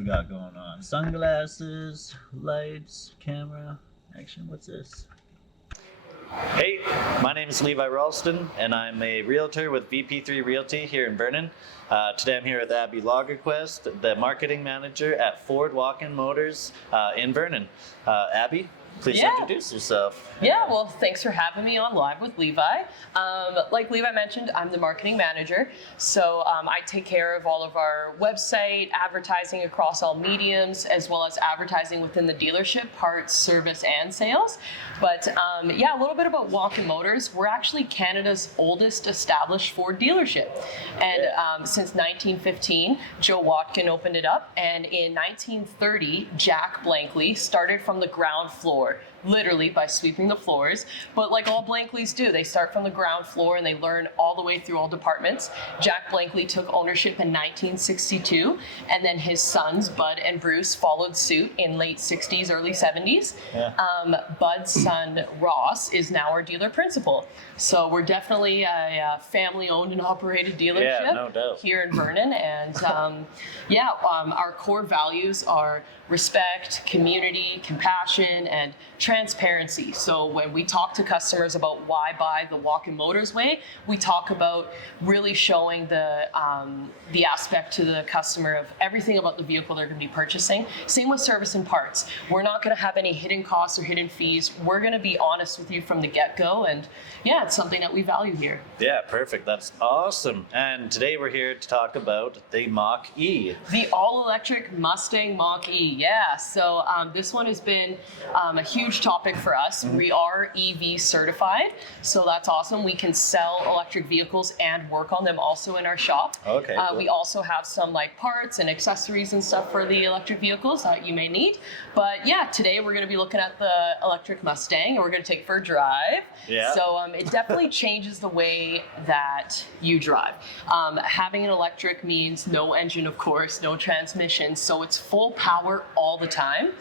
we got going on? Sunglasses, lights, camera, action. What's this? Hey, my name is Levi Ralston, and I'm a realtor with VP3 Realty here in Vernon. Today I'm here with Abby Lagerquist, the marketing manager at Ford Watkin Motors in Vernon. Abby, please introduce yourself. Yeah, well, thanks for having me on Live with Levi. Like Levi mentioned, I'm the marketing manager. So I take care of all of our website, advertising across all mediums, as well as advertising within the dealership, parts, service, and sales. But yeah, a little bit about Watkin Motors. We're actually Canada's oldest established Ford dealership. And since 1915, Joe Watkin opened it up. And in 1930, Jack Blankley started from the ground floor, literally by sweeping the floors. But like all Blankleys do, they start from the ground floor and they learn all the way through all departments. Jack Blankley took ownership in 1962, and then his sons, Bud and Bruce, followed suit in late 60s, early 70s. Bud's son, Ross, is now our dealer principal. So we're definitely a family-owned and operated dealership here in Vernon. And our core values are respect, community, compassion, and transparency. So when we talk to customers about why buy the Watkin Motors way, we talk about really showing the aspect to the customer of everything about the vehicle they're going to be purchasing. Same with service and parts. We're not going to have any hidden costs or hidden fees. We're going to be honest with you from the get-go, and yeah, it's something that we value here. Yeah, perfect. That's awesome. And today we're here to talk about the Mach-E. The all-electric Mustang Mach-E. Yeah, so this one has been a huge topic for us. We are EV certified, so that's awesome. We can sell electric vehicles and work on them also in our shop. Okay. Cool. We also have some like parts and accessories and stuff for the electric vehicles that you may need. But yeah, today we're going to be looking at the electric Mustang, and we're going to take it for a drive. Yeah. So it definitely changes the way that you drive. Having an electric means no engine, of course, no transmission, so it's full power all the time.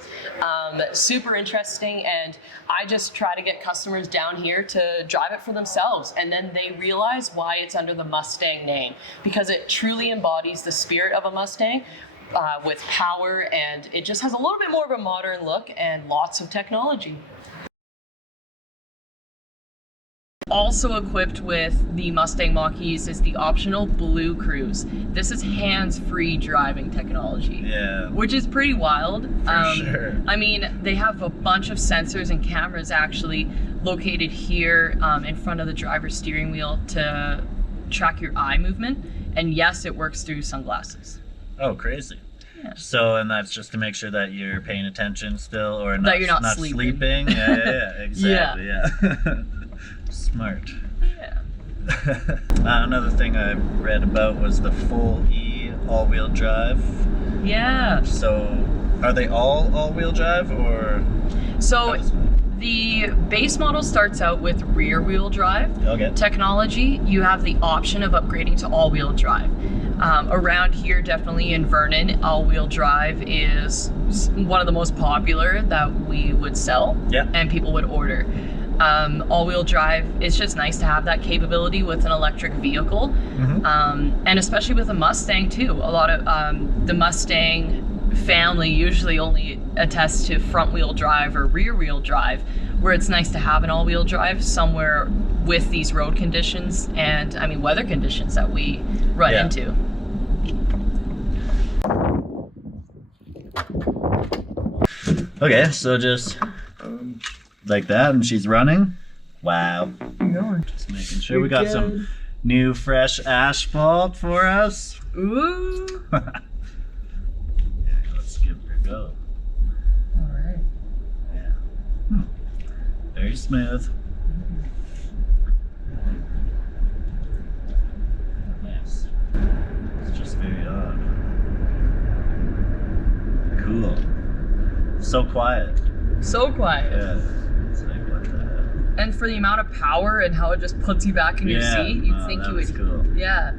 Super interesting, and I just try to get customers down here to drive it for themselves, and then they realize why it's under the Mustang name, because it truly embodies the spirit of a Mustang with power, and it just has a little bit more of a modern look and lots of technology. Also equipped with the Mustang Mach-E's is the optional Blue Cruise. This is hands-free driving technology, which is pretty wild. For sure. I mean, they have a bunch of sensors and cameras actually located here in front of the driver's steering wheel to track your eye movement. And yes, it works through sunglasses. Oh, crazy. Yeah. So, and that's just to make sure that you're paying attention still, or not, that you're not sleeping. Yeah, exactly. Yeah. Smart. Yeah. Another thing I read about was the full E all-wheel drive. Yeah. So, are they all-wheel drive, or? So, the base model starts out with rear-wheel drive technology. You have the option of upgrading to all-wheel drive. Around here, definitely in Vernon, all-wheel drive is one of the most popular that we would sell and people would order. All-wheel drive, it's just nice to have that capability with an electric vehicle, and especially with a Mustang too. A lot of the Mustang family usually only attests to front-wheel drive or rear-wheel drive, where it's nice to have an all-wheel drive somewhere with these road conditions and, I mean, weather conditions that we run into. Okay, so just like that, and she's running. Wow. Just making sure we got some new fresh asphalt for us. Ooh. Let's give her a go. All right. Yeah. Very smooth. Nice. It's just very odd. Cool. So quiet. So quiet. Yeah. It's like, what the hell? And for the amount of power and how it just puts you back in your seat, you'd think you would. Cool. Yeah.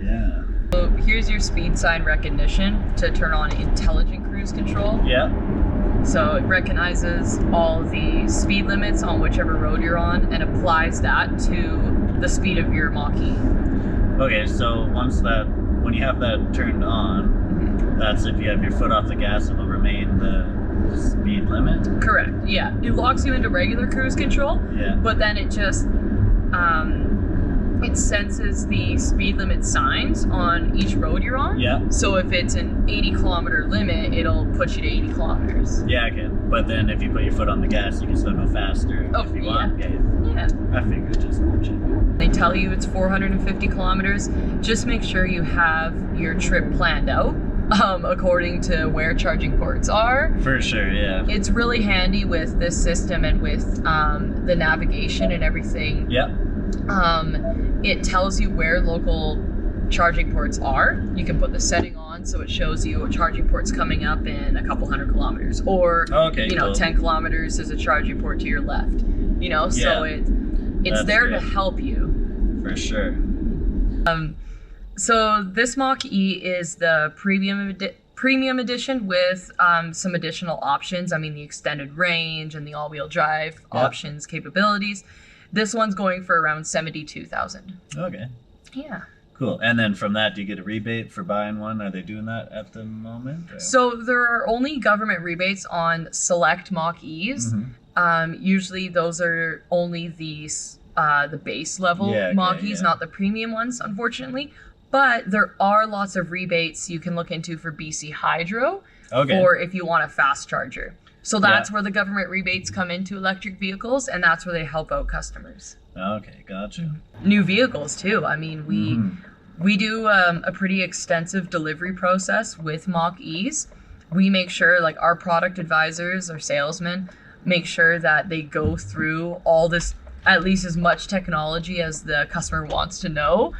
Yeah. So here's your speed sign recognition to turn on intelligent cruise control. Yeah. So it recognizes all the speed limits on whichever road you're on and applies that to the speed of your Mach-E. Okay, so when you have that turned on, That's if you have your foot off the gas, it'll remain the speed limit. Correct. Yeah, it locks you into regular cruise control. Yeah. But then it just it senses the speed limit signs on each road you're on. Yeah. So if it's an 80-kilometer limit, it'll put you to 80 kilometers. Yeah, okay. But then if you put your foot on the gas, you can still go faster if you want. Yeah. I figured just check. They tell you it's 450 kilometers. Just make sure you have your trip planned out according to where charging ports are. For sure, yeah. It's really handy with this system and with the navigation and everything. Yeah. It tells you where local charging ports are. You can put the setting on so it shows you a charging port's coming up in a couple hundred kilometers, or cool. 10 kilometers is a charging port to your left. So it's That's there great. to help you. For sure. So this Mach-E is the premium edition with some additional options. I mean, the extended range and the all-wheel drive options, capabilities. This one's going for around $72,000. Okay. Yeah. Cool. And then from that, do you get a rebate for buying one? Are they doing that at the moment? Or? So there are only government rebates on select Mach-E's. Usually those are only the base level Mach-E's, not the premium ones, unfortunately. But there are lots of rebates you can look into for BC Hydro, or if you want a fast charger. So that's where the government rebates come into electric vehicles, and that's where they help out customers. Okay, gotcha. New vehicles too. I mean, we do a pretty extensive delivery process with Mach-E's. We make sure, like, our product advisors or salesmen make sure that they go through all this, at least as much technology as the customer wants to know,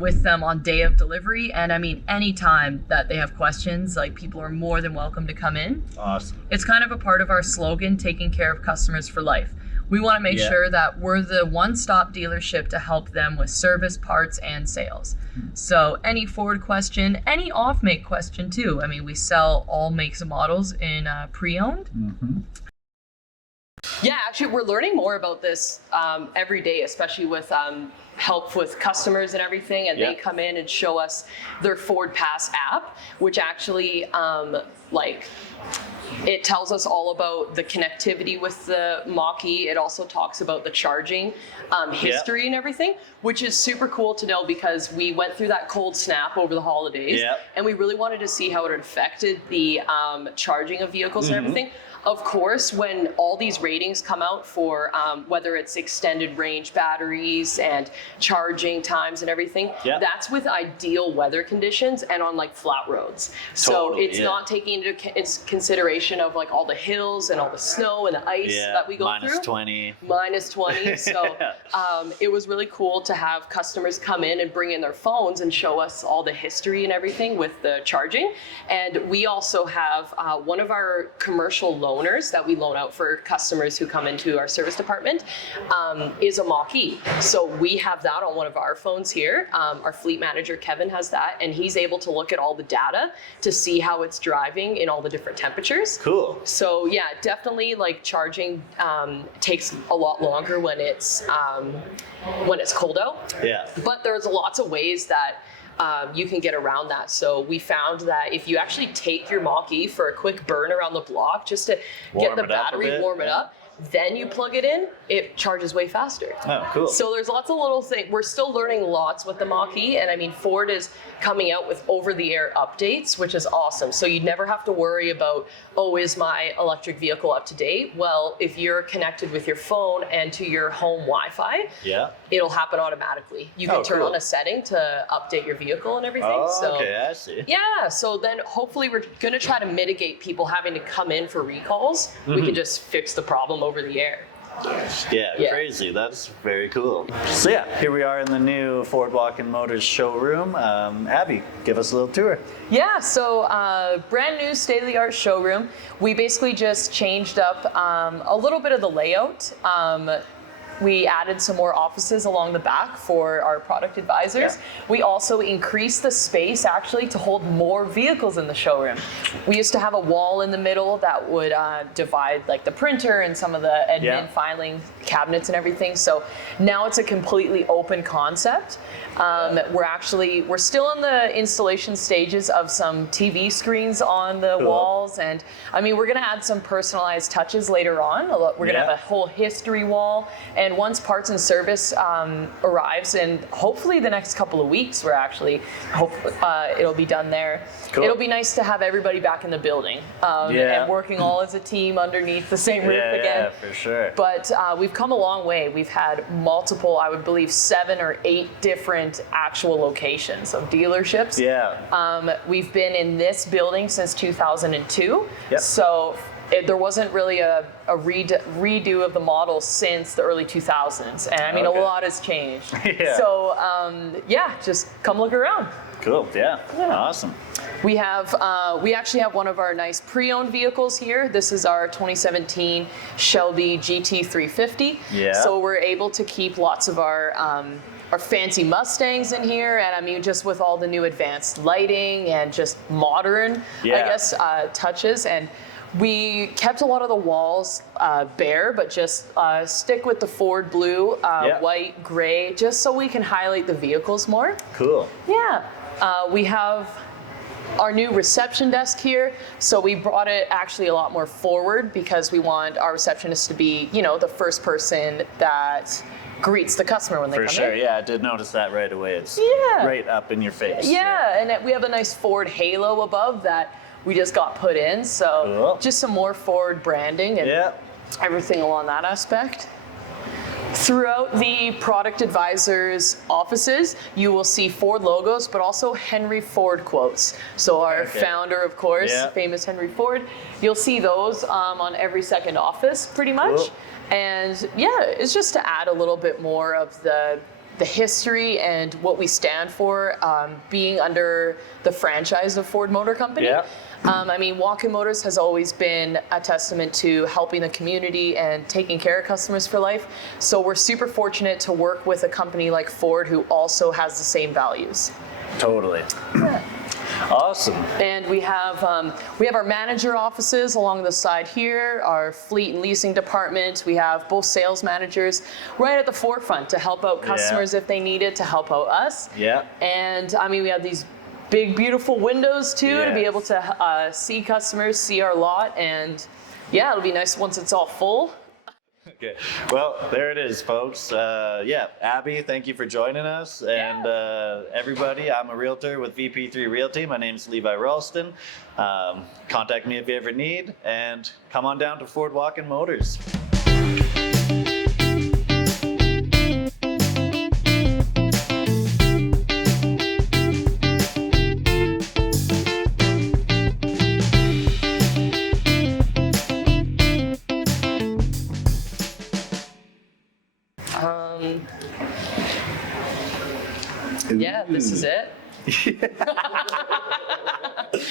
with them on day of delivery. And I mean, anytime that they have questions, like, people are more than welcome to come in. Awesome. It's kind of a part of our slogan, taking care of customers for life. We want to make sure that we're the one-stop dealership to help them with service, parts, and sales. So any Ford question, any off-make question too. I mean, we sell all makes and models in pre-owned. Yeah, actually, we're learning more about this every day, especially with help with customers and everything. And they come in and show us their Ford Pass app, which actually, it tells us all about the connectivity with the Mach-E. It also talks about the charging history and everything, which is super cool to know because we went through that cold snap over the holidays, and we really wanted to see how it affected the charging of vehicles and everything. Of course, when all these ratings come out for whether it's extended range batteries and charging times and everything, that's with ideal weather conditions and on like flat roads. So it's not taking into consideration of like all the hills and all the snow and the ice that we go through. Minus 20. So it was really cool to have customers come in and bring in their phones and show us all the history and everything with the charging. And we also have one of our commercial loaners that we loan out for customers who come into our service department is a Mach-E. So we have that on one of our phones here. Our fleet manager, Kevin, has that, and he's able to look at all the data to see how it's driving in all the different temperatures. Cool. So yeah, definitely like charging takes a lot longer when it's cold out. Yeah. But there's lots of ways that you can get around that. So we found that if you actually take your Mach-E for a quick burn around the block just to get the battery, warm it up, then you plug it in, it charges way faster. Oh, cool. So there's lots of little things. We're still learning lots with the Mach-E, and I mean, Ford is coming out with over-the-air updates, which is awesome. So you'd never have to worry about, oh, is my electric vehicle up to date? Well, if you're connected with your phone and to your home Wi-Fi, it'll happen automatically. You can turn on a setting to update your vehicle and everything. Okay, I see. Yeah, so then hopefully we're gonna try to mitigate people having to come in for recalls. We can just fix the problem over the air. Yeah, crazy. That's very cool. So yeah, here we are in the new Ford Watkin Motors showroom. Abby, give us a little tour. Yeah, so brand new state-of-the-art showroom. We basically just changed up a little bit of the layout. we added some more offices along the back for our product advisors. Yeah. We also increased the space actually to hold more vehicles in the showroom. We used to have a wall in the middle that would divide like the printer and some of the admin filing cabinets and everything. So now it's a completely open concept. We're still in the installation stages of some TV screens on the walls, and I mean we're gonna add some personalized touches later on. We're gonna have a whole history wall, and once parts and service arrives, and hopefully the next couple of weeks, it'll be done there. Cool. It'll be nice to have everybody back in the building and working all as a team underneath the same roof again. Yeah, for sure. But we've come a long way. We've had multiple, I would believe 7 or 8 different actual locations of dealerships. Yeah. We've been in this building since 2002. Yep. So there wasn't really a redo of the model since the early 2000s. And I mean, a lot has changed. So just come look around. Cool, yeah. Awesome. We actually have one of our nice pre-owned vehicles here. This is our 2017 Shelby GT350. Yeah. So we're able to keep lots of our fancy Mustangs in here, and I mean just with all the new advanced lighting and just modern, I guess, touches. And we kept a lot of the walls bare, but just stick with the Ford blue, white, gray, just so we can highlight the vehicles more. Cool. Yeah. We have our new reception desk here. So we brought it actually a lot more forward because we want our receptionist to be, the first person that greets the customer when they come in. For sure, yeah, I did notice that right away. It's right up in your face. Yeah, and we have a nice Ford halo above that we just got put in. So just some more Ford branding and everything along that aspect. Throughout the product advisors' offices, you will see Ford logos, but also Henry Ford quotes. So our founder, of course, famous Henry Ford, you'll see those on every second office, pretty much. Cool. And it's just to add a little bit more of the history and what we stand for, being under the franchise of Ford Motor Company. I mean, Watkin Motors has always been a testament to helping the community and taking care of customers for life. So we're super fortunate to work with a company like Ford who also has the same values. Totally. Awesome. And we have our manager offices along the side here, our fleet and leasing department. We have both sales managers right at the forefront to help out customers if they need it, to help out us. And I mean, we have these big, beautiful windows too to be able to see customers, see our lot, and it'll be nice once it's all full. Okay, well, there it is, folks. Abby, thank you for joining us. And everybody, I'm a realtor with VP3 Realty. My name's Levi Ralston. Contact me if you ever need, and come on down to Ford Watkin Motors. This is it.